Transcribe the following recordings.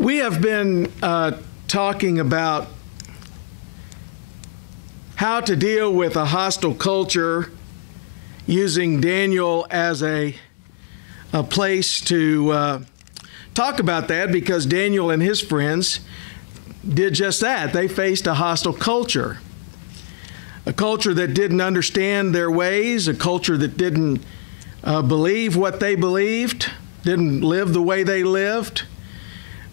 We have been talking about how to deal with a hostile culture using Daniel as a place to talk about that, because Daniel and his friends did just that. They faced a hostile culture, a culture that didn't understand their ways, a culture that didn't believe what they believed, didn't live the way they lived.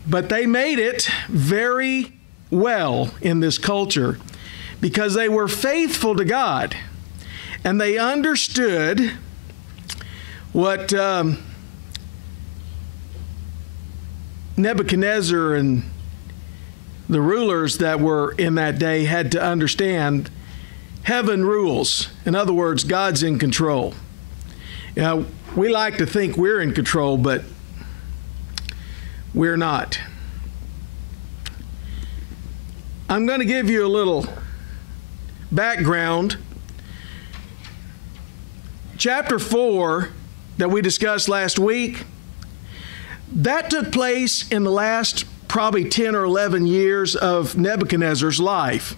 But they made it very well in this culture because they were faithful to God, and they understood what Nebuchadnezzar and the rulers that were in that day had to understand. Heaven rules. In other words, God's in control. You know, we like to think we're in control, but we're not. I'm going to give you a little background. Chapter 4 that we discussed last week, that took place in the last probably 10 or 11 years of Nebuchadnezzar's life.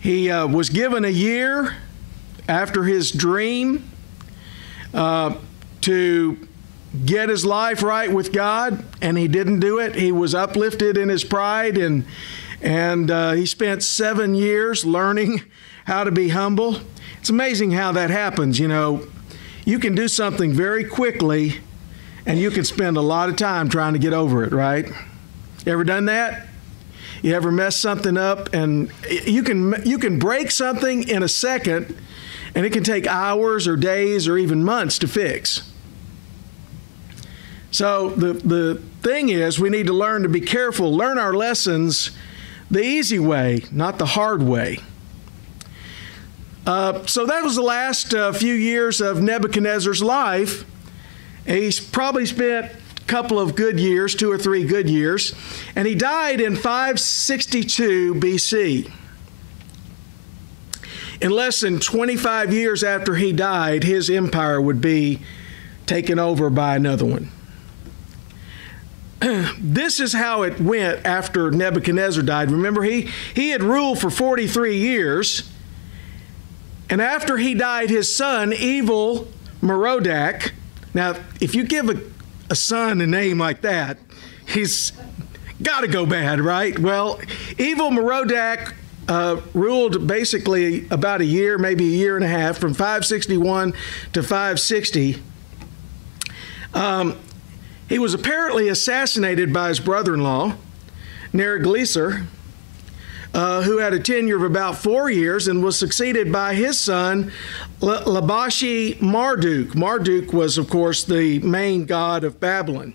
He was given a year after his dream to get his life right with God, and he didn't do it. He was uplifted in his pride, and he spent 7 years learning how to be humble. It's amazing how that happens. You know, you can do something very quickly, and you can spend a lot of time trying to get over it, right? You ever done that? You ever mess something up, and you can break something in a second, and it can take hours or days or even months to fix. So the thing is, we need to learn to be careful, learn our lessons the easy way, not the hard way. So that was the last few years of Nebuchadnezzar's life. He's probably spent a couple of good years, 2 or 3 good years, and he died in 562 BC. In less than 25 years after he died, his empire would be taken over by another one. This is how it went after Nebuchadnezzar died. Remember, he had ruled for 43 years, and after he died, his son, evil Merodach. Now, if you give a son a name like that, he's got to go bad, right? Well, evil Merodach ruled basically about a year, maybe a year and a half, from 561 to 560. He was apparently assassinated by his brother-in-law, Neriglissar, who had a tenure of about 4 years and was succeeded by his son, Labashi Marduk. Marduk was, of course, the main god of Babylon.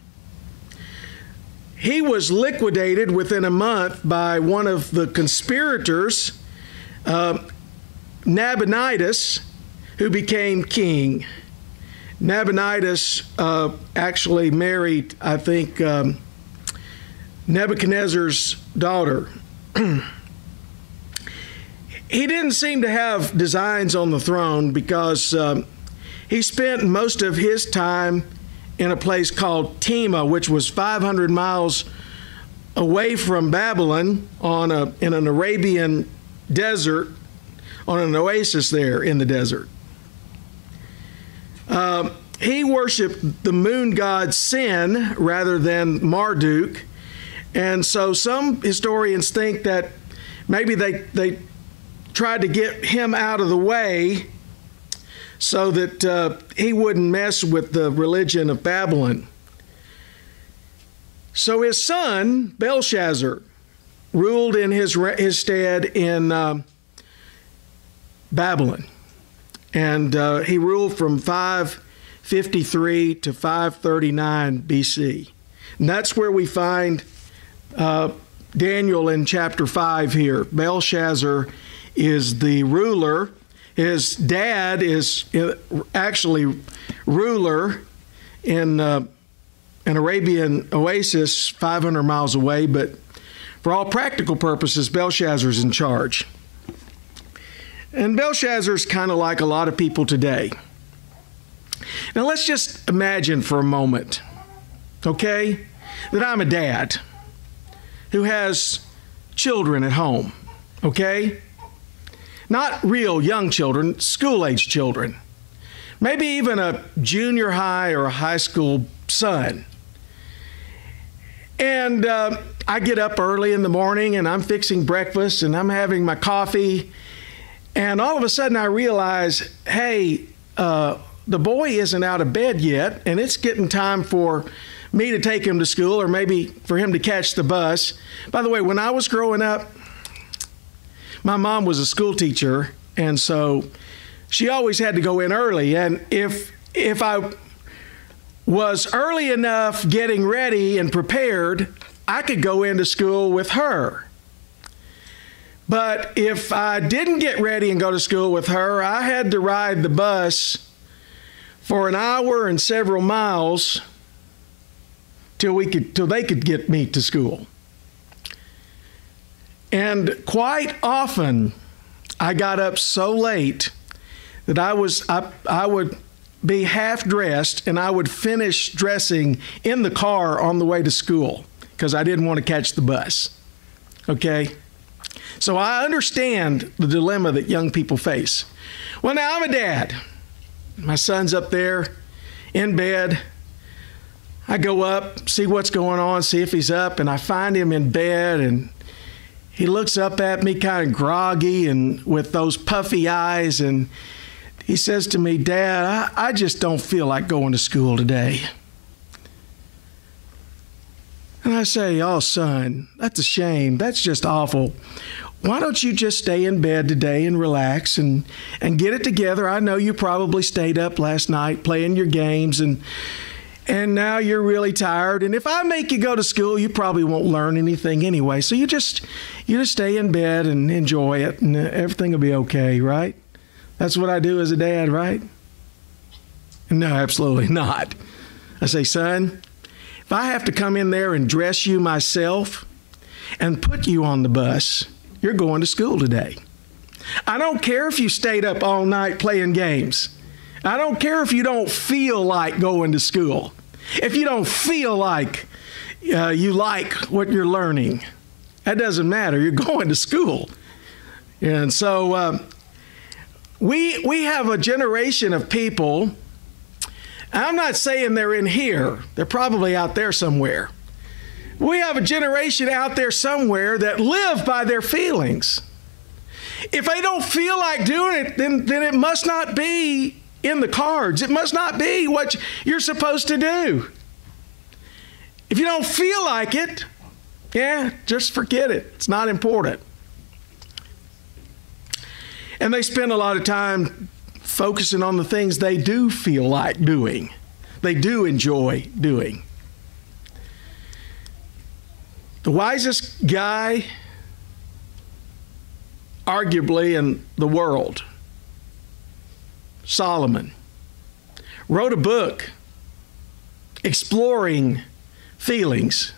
He was liquidated within a month by one of the conspirators, Nabonidus, who became king. Nabonidus actually married, I think, Nebuchadnezzar's daughter. He didn't seem to have designs on the throne because he spent most of his time in a place called Tema, which was 500 miles away from Babylon in an Arabian desert, on an oasis there in the desert. He worshiped the moon god Sin rather than Marduk, and so some historians think that maybe they tried to get him out of the way so that he wouldn't mess with the religion of Babylon. So his son, Belshazzar, ruled in his stead in Babylon. And he ruled from 553 to 539 BC. And that's where we find Daniel in chapter 5 here. Belshazzar is the ruler. His dad is actually ruler in an Arabian oasis 500 miles away, but for all practical purposes, Belshazzar's in charge. And Belshazzar's kind of like a lot of people today. Now let's just imagine for a moment, okay, that I'm a dad. who has children at home, okay? Not real young children, school-age children. Maybe even a junior high or a high school son. And I get up early in the morning and I'm fixing breakfast and I'm having my coffee. And all of a sudden I realize, hey, the boy isn't out of bed yet, and it's getting time for me to take him to school or maybe for him to catch the bus. By the way, when I was growing up, my mom was a school teacher, and so she always had to go in early. And if I was early enough getting ready and prepared, I could go into school with her. But if I didn't get ready and go to school with her, I had to ride the bus for an hour and several miles till they could get me to school. And quite often, I got up so late that I would be half dressed and I would finish dressing in the car on the way to school because I didn't want to catch the bus. Okay? So I understand the dilemma that young people face. Well, now I'm a dad. My son's up there in bed. I go up, see what's going on, see if he's up, and I find him in bed, and he looks up at me kind of groggy and with those puffy eyes, and he says to me, "Dad, I just don't feel like going to school today." And I say, "Oh, son, that's a shame. That's just awful. Why don't you just stay in bed today and relax and get it together? I know you probably stayed up last night playing your games, and now you're really tired. And if I make you go to school, you probably won't learn anything anyway. So you just stay in bed and enjoy it, and everything will be okay, right?" That's what I do as a dad, right? No, absolutely not. I say, "Son, if I have to come in there and dress you myself and put you on the bus, you're going to school today. I don't care if you stayed up all night playing games. I don't care if you don't feel like going to school. If you don't feel like you like what you're learning, that doesn't matter. You're going to school." And so we have a generation of people. I'm not saying they're in here. They're probably out there somewhere. We have a generation out there somewhere that live by their feelings. If they don't feel like doing it, then it must not be in the cards. It must not be what you're supposed to do. If you don't feel like it, just forget it. It's not important. And they spend a lot of time focusing on the things they do feel like doing, they do enjoy doing. The wisest guy, arguably, in the world, Solomon, wrote a book exploring feelings,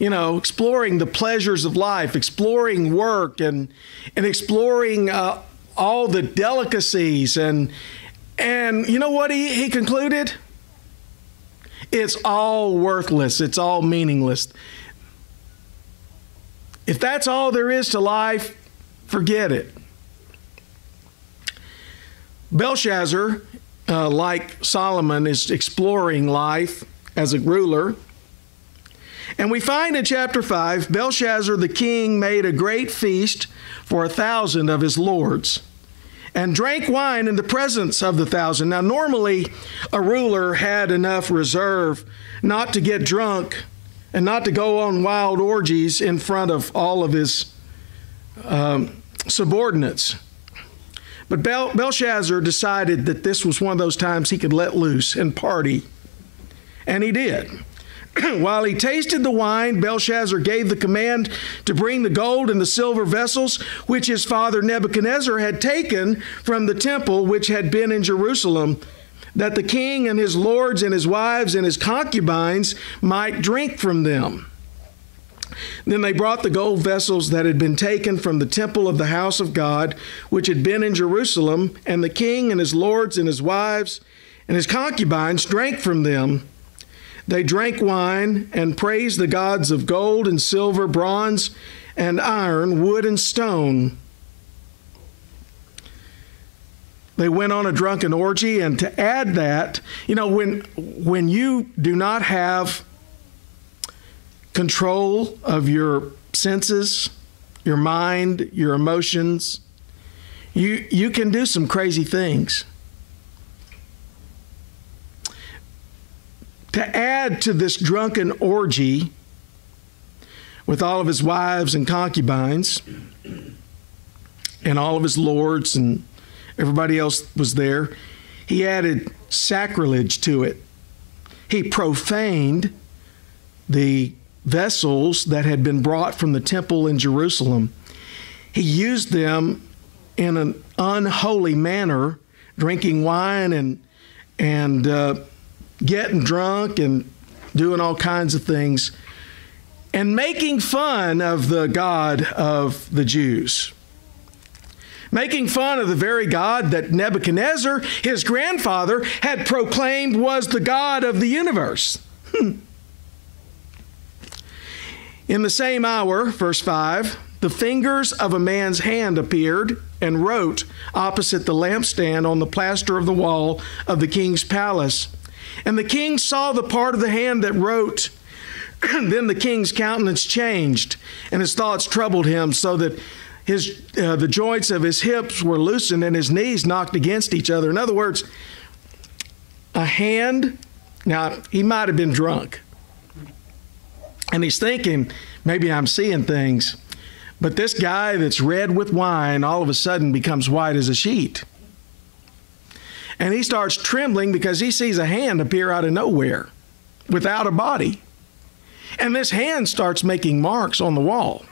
exploring the pleasures of life, exploring work, and exploring all the delicacies. And you know what he concluded? It's all worthless. It's all meaningless. If that's all there is to life, forget it. Belshazzar, like Solomon, is exploring life as a ruler. And we find in chapter 5, Belshazzar the king made a great feast for 1,000 of his lords and drank wine in the presence of the 1,000. Now, normally, a ruler had enough reserve not to get drunk and not to go on wild orgies in front of all of his subordinates. But Belshazzar decided that this was one of those times he could let loose and party. And he did. While he tasted the wine, Belshazzar gave the command to bring the gold and the silver vessels which his father Nebuchadnezzar had taken from the temple which had been in Jerusalem, that the king and his lords and his wives and his concubines might drink from them. Then they brought the gold vessels that had been taken from the temple of the house of God, which had been in Jerusalem, and the king and his lords and his wives and his concubines drank from them. They drank wine and praised the gods of gold and silver, bronze and iron, wood and stone. They went on a drunken orgy, and to add that, when you do not have control of your senses, your mind, your emotions, you can do some crazy things. To add to this drunken orgy with all of his wives and concubines and all of his lords and everybody else was there, he added sacrilege to it. He profaned the vessels that had been brought from the temple in Jerusalem. He used them in an unholy manner, drinking wine and getting drunk and doing all kinds of things, and making fun of the God of the Jews. Making fun of the very God that Nebuchadnezzar, his grandfather, had proclaimed was the God of the universe. In the same hour, verse 5, the fingers of a man's hand appeared and wrote opposite the lampstand on the plaster of the wall of the king's palace. And the king saw the part of the hand that wrote. Then the king's countenance changed, and his thoughts troubled him, so that the joints of his hips were loosened and his knees knocked against each other. In other words, a hand. Now, he might have been drunk, and he's thinking, maybe I'm seeing things. But this guy that's red with wine all of a sudden becomes white as a sheet. And he starts trembling because he sees a hand appear out of nowhere without a body. And this hand starts making marks on the wall.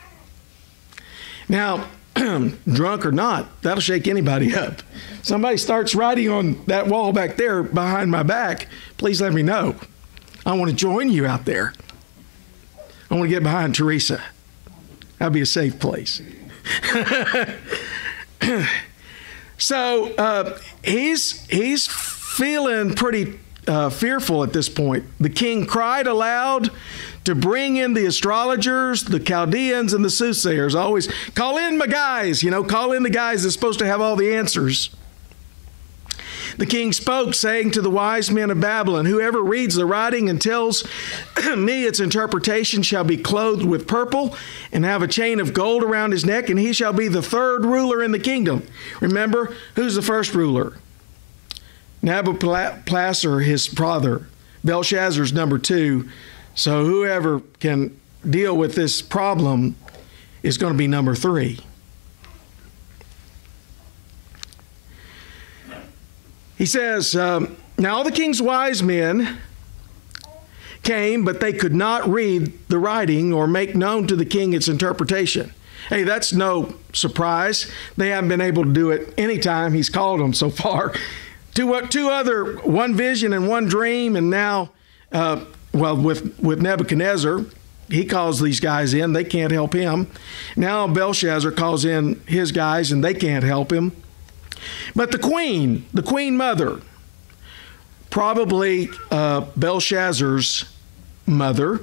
Now, drunk or not, that'll shake anybody up. Somebody starts writing on that wall back there behind my back, please let me know. I want to join you out there. I want to get behind Teresa. That'll be a safe place. So he's feeling pretty fearful at this point. The king cried aloud to bring in the astrologers, the Chaldeans, and the soothsayers. Always call in my guys, call in the guys that's supposed to have all the answers. The king spoke, saying to the wise men of Babylon, whoever reads the writing and tells me its interpretation shall be clothed with purple and have a chain of gold around his neck, and he shall be the third ruler in the kingdom. Remember, who's the first ruler? Nabopolassar, his brother. Belshazzar's number 2. So whoever can deal with this problem is going to be number 3. He says, now all the king's wise men came, but they could not read the writing or make known to the king its interpretation. Hey, that's no surprise. They haven't been able to do it any time he's called them so far. One vision and one dream, and now, with Nebuchadnezzar, he calls these guys in. They can't help him. Now Belshazzar calls in his guys, and they can't help him. But the queen mother, probably Belshazzar's mother,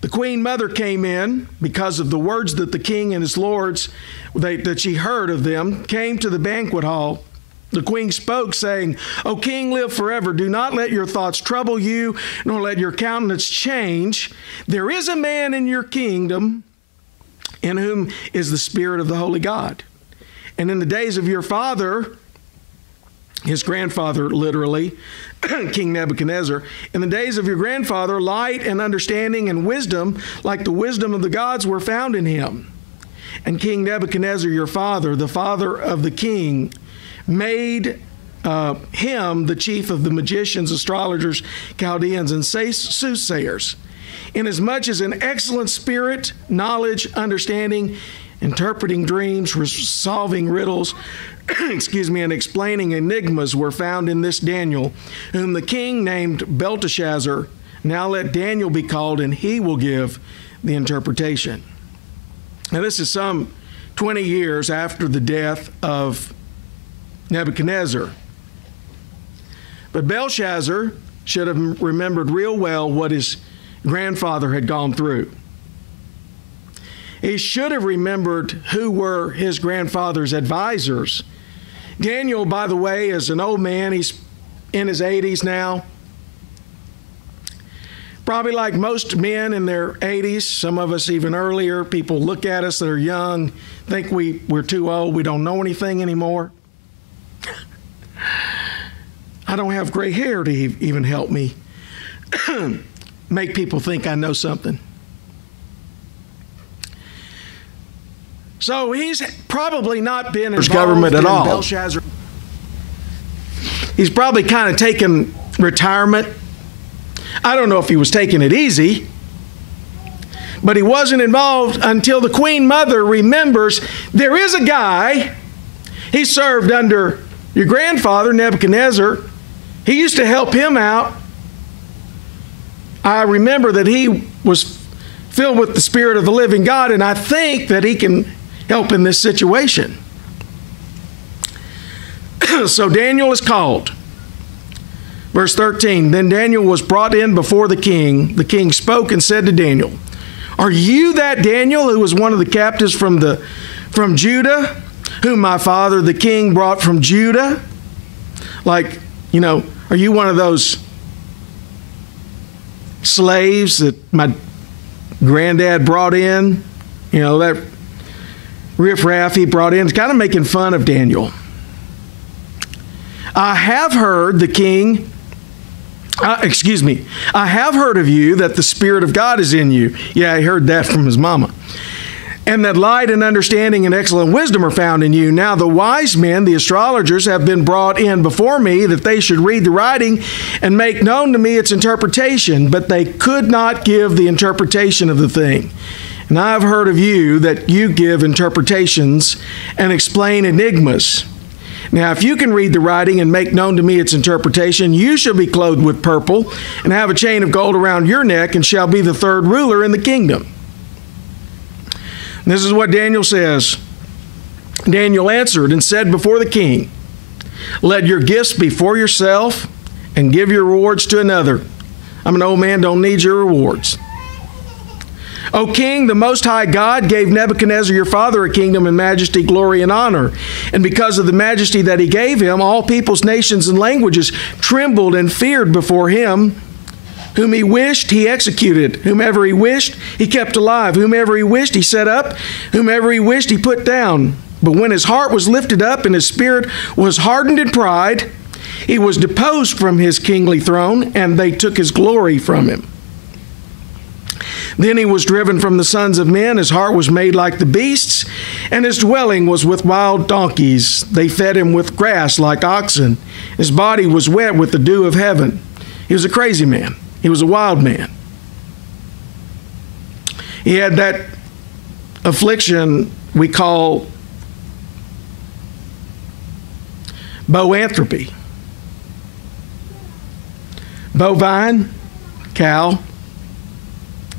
the queen mother came in because of the words that the king and his lords, that she heard of them, came to the banquet hall. The queen spoke, saying, O king, live forever. Do not let your thoughts trouble you, nor let your countenance change. There is a man in your kingdom in whom is the spirit of the holy God. And in the days of your father, his grandfather, literally, King Nebuchadnezzar, in the days of your grandfather, light and understanding and wisdom, like the wisdom of the gods, were found in him. And King Nebuchadnezzar, your father, the father of the king, made him the chief of the magicians, astrologers, Chaldeans, and soothsayers, inasmuch as an excellent spirit, knowledge, understanding, interpreting dreams, solving riddles, and explaining enigmas were found in this Daniel, whom the king named Belteshazzar. Now let Daniel be called, and he will give the interpretation. Now this is some 20 years after the death of Nebuchadnezzar. But Belshazzar should have remembered real well what his grandfather had gone through. He should have remembered who were his grandfather's advisors. Daniel, by the way, is an old man. He's in his 80s now. Probably like most men in their 80s, some of us even earlier. People look at us that are young, think we're too old, we don't know anything anymore. I don't have gray hair to even help me make people think I know something. So he's probably not been involved government at all. Belshazzar. He's probably kind of taken retirement. I don't know if he was taking it easy, but he wasn't involved until the Queen Mother remembers there is a guy. He served under your grandfather, Nebuchadnezzar. He used to help him out. I remember that he was filled with the Spirit of the living God, and I think that he can help in this situation. So Daniel is called. Verse 13, then Daniel was brought in before the king. The king spoke and said to Daniel, are you that Daniel who was one of the captives from Judah, whom my father the king brought from Judah? Like, you know, are you one of those slaves that my granddad brought in? You know, that riffraff he brought in. It's kind of making fun of Daniel. I have heard the king, I have heard of you that the Spirit of God is in you. Yeah, he heard that from his mama. And that light and understanding and excellent wisdom are found in you. Now the wise men, the astrologers, have been brought in before me that they should read the writing and make known to me its interpretation, but they could not give the interpretation of the thing. And I have heard of you that you give interpretations and explain enigmas. Now, if you can read the writing and make known to me its interpretation, you shall be clothed with purple and have a chain of gold around your neck and shall be the third ruler in the kingdom. And this is what Daniel says. Daniel answered and said before the king, let your gifts be for yourself and give your rewards to another. I'm an old man, don't need your rewards. O king, the Most High God gave Nebuchadnezzar your father a kingdom and majesty, glory, and honor. And because of the majesty that he gave him, all peoples, nations, and languages trembled and feared before him. Whom he wished, he executed. Whomever he wished, he kept alive. Whomever he wished, he set up. Whomever he wished, he put down. But when his heart was lifted up and his spirit was hardened in pride, he was deposed from his kingly throne, and they took his glory from him. Then he was driven from the sons of men. His heart was made like the beasts, and his dwelling was with wild donkeys. They fed him with grass like oxen. His body was wet with the dew of heaven. He was a crazy man. He was a wild man. He had that affliction we call boanthropy. Bovine, cow.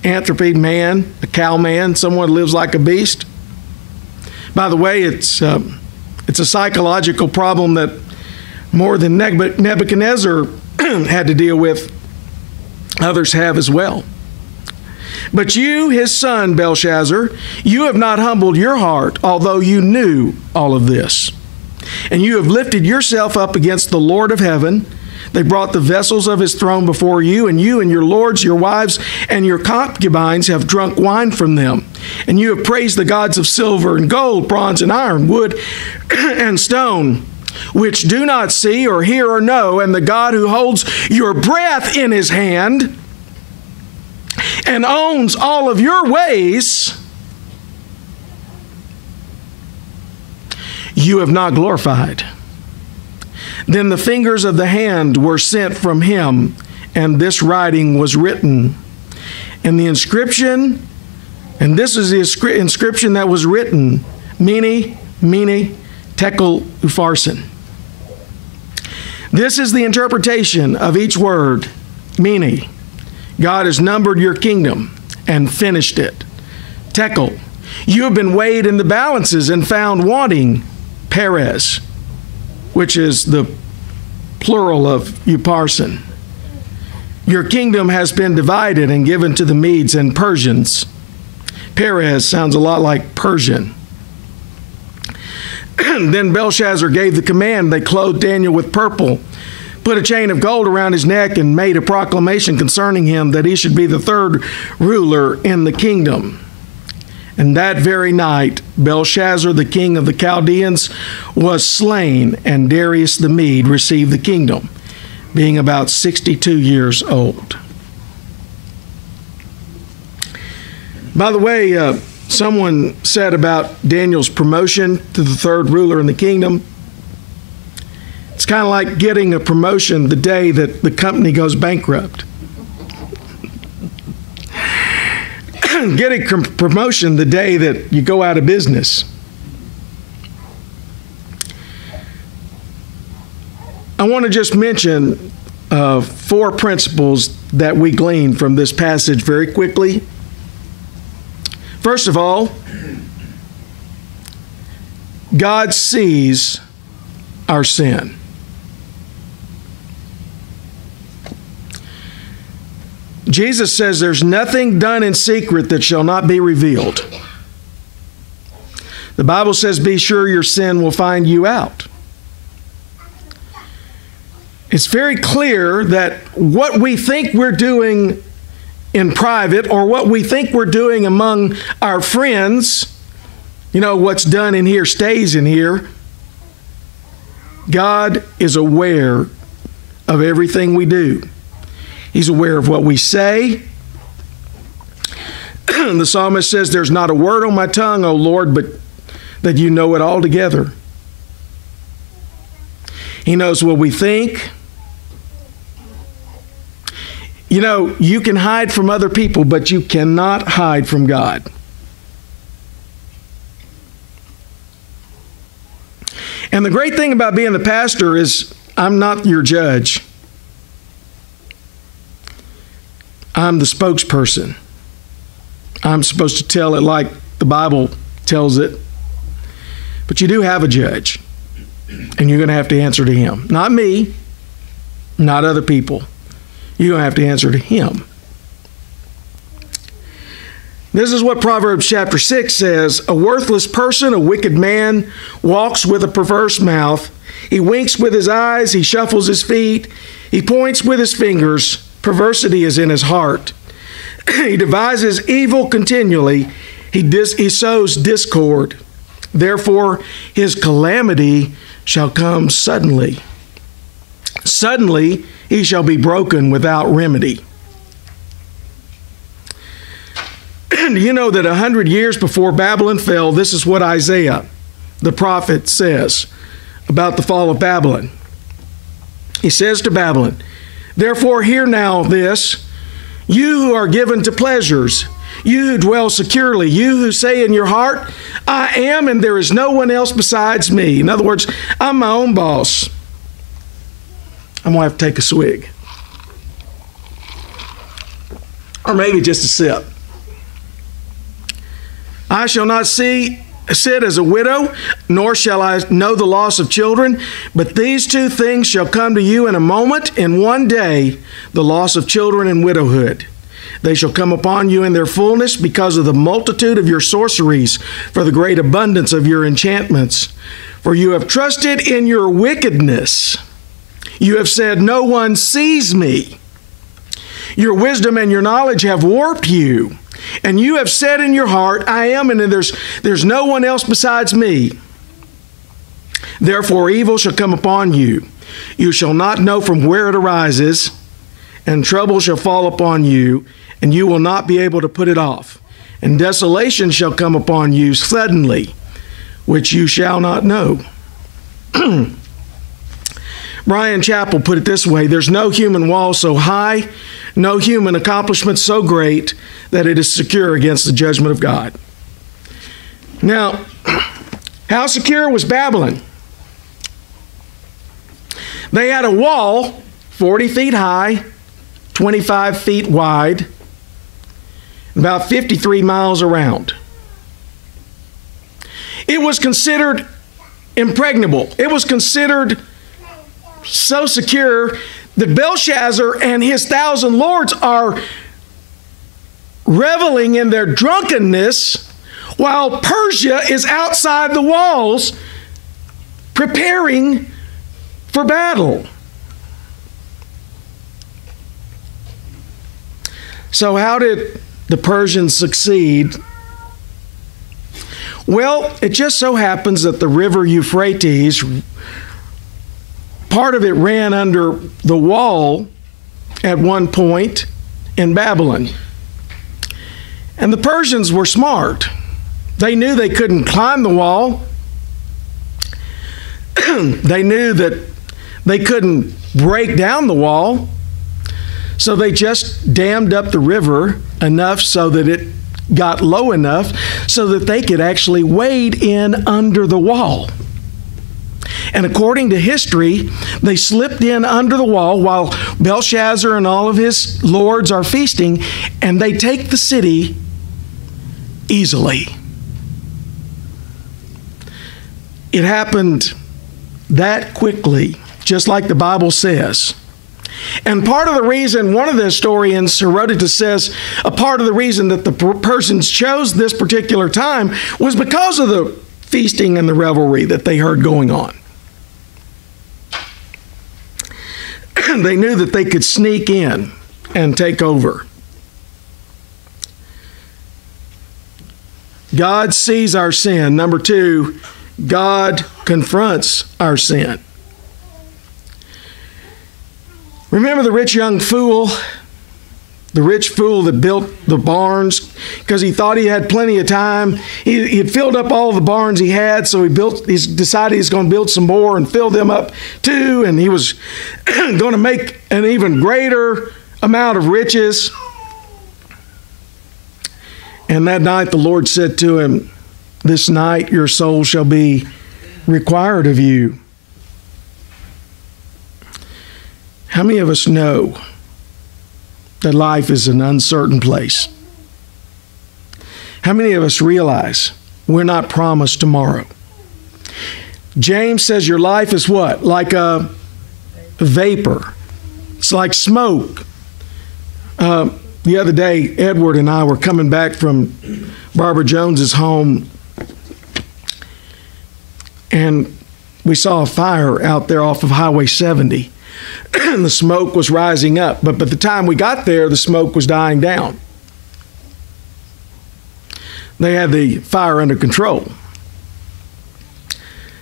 Anthropy, man, a cow man, someone who lives like a beast. By the way, it's a psychological problem that more than Nebuchadnezzar had to deal with, others have as well. But you, his son, Belshazzar, you have not humbled your heart, although you knew all of this. And you have lifted yourself up against the Lord of heaven. They brought the vessels of his throne before you, and your lords, your wives, and your concubines have drunk wine from them. And you have praised the gods of silver and gold, bronze and iron, wood and stone, which do not see or hear or know, and the God who holds your breath in his hand and owns all of your ways, you have not glorified. Then the fingers of the hand were sent from him, and this writing was written. And the inscription, and this is the inscription that was written, Mene, Mene, Tekel, Upharsin. This is the interpretation of each word. Mene, God has numbered your kingdom and finished it. Tekel, you have been weighed in the balances and found wanting. Perez, which is the plural of Upharsin. Your kingdom has been divided and given to the Medes and Persians. Perez sounds a lot like Persian. Then Belshazzar gave the command. They clothed Daniel with purple, put a chain of gold around his neck, and made a proclamation concerning him that he should be the third ruler in the kingdom. And that very night, Belshazzar, the king of the Chaldeans, was slain, and Darius the Mede received the kingdom, being about 62 years old. By the way, someone said about Daniel's promotion to the third ruler in the kingdom, it's kind of like getting a promotion the day that the company goes bankrupt. Getting a promotion the day that you go out of business. I want to just mention 4 principles that we glean from this passage very quickly. First of all, God sees our sin. Jesus says there's nothing done in secret that shall not be revealed. The Bible says, be sure your sin will find you out. It's very clear that what we think we're doing in private, or what we think we're doing among our friends, what's done in here stays in here. God is aware of everything we do. He's aware of what we say. The psalmist says, there's not a word on my tongue, O Lord, but that you know it altogether. He knows what we think. You can hide from other people, but you cannot hide from God. And the great thing about being the pastor is I'm not your judge. I'm the spokesperson. I'm supposed to tell it like the Bible tells it. But you do have a judge, and you're going to have to answer to him. Not me, not other people. You're going to have to answer to him. This is what Proverbs chapter 6 says. A worthless person, a wicked man, walks with a perverse mouth. He winks with his eyes. He shuffles his feet. He points with his fingers. Perversity is in his heart. He devises evil continually. He sows discord. Therefore, his calamity shall come suddenly. Suddenly, he shall be broken without remedy. And you know that 100 years before Babylon fell, this is what Isaiah, the prophet, says about the fall of Babylon. He says to Babylon, therefore hear now this, you who are given to pleasures, you who dwell securely, you who say in your heart, I am and there is no one else besides me. In other words, I'm my own boss. I'm going to have to take a swig. Or maybe just a sip. I shall not sit as a widow, nor shall I know the loss of children. But these 2 things shall come to you in a moment, in one day, the loss of children and widowhood. They shall come upon you in their fullness because of the multitude of your sorceries, for the great abundance of your enchantments. For you have trusted in your wickedness. You have said, no one sees me. Your wisdom and your knowledge have warped you. And you have said in your heart, I am, and there's no one else besides me. Therefore, evil shall come upon you. You shall not know from where it arises, and trouble shall fall upon you, and you will not be able to put it off. And desolation shall come upon you suddenly, which you shall not know. Brian Chappell put it this way, there's no human wall so high, no human accomplishment so great that it is secure against the judgment of God. Now, how secure was Babylon? They had a wall 40 feet high, 25 feet wide, about 53 miles around. It was considered impregnable. It was considered so secure that Belshazzar and his 1,000 lords are reveling in their drunkenness while Persia is outside the walls preparing for battle. So how did the Persians succeed? Well, it just so happens that the river Euphrates, part of it ran under the wall at one point in Babylon. And the Persians were smart. They knew they couldn't climb the wall. They knew that they couldn't break down the wall. So they just dammed up the river enough so that it got low enough so that they could actually wade in under the wall. And according to history, they slipped in under the wall while Belshazzar and all of his lords are feasting, and they take the city easily. It happened that quickly, just like the Bible says. And part of the reason, one of the historians, Herodotus says, a part of the reason that the Persians chose this particular time was because of the feasting and the revelry that they heard going on. They knew that they could sneak in and take over. God sees our sin. Number two, God confronts our sin. Remember the rich young fool? The rich fool that built the barns because he thought he had plenty of time. He had filled up all the barns he had, so he decided he's going to build some more and fill them up too, and he was going to make an even greater amount of riches. And that night the Lord said to him, "This night your soul shall be required of you." How many of us know that life is an uncertain place? How many of us realize we're not promised tomorrow? James says your life is what? Like a vapor. It's like smoke. The other day, Edward and I were coming back from Barbara Jones's home, and we saw a fire out there off of Highway 70. And the smoke was rising up. But by the time we got there, the smoke was dying down. They had the fire under control.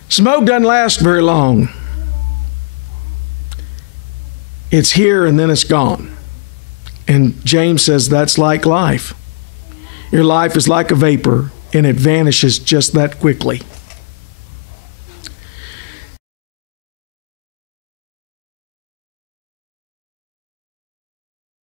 Smoke doesn't last very long. It's here and then it's gone. And James says that's like life. Your life is like a vapor and it vanishes just that quickly.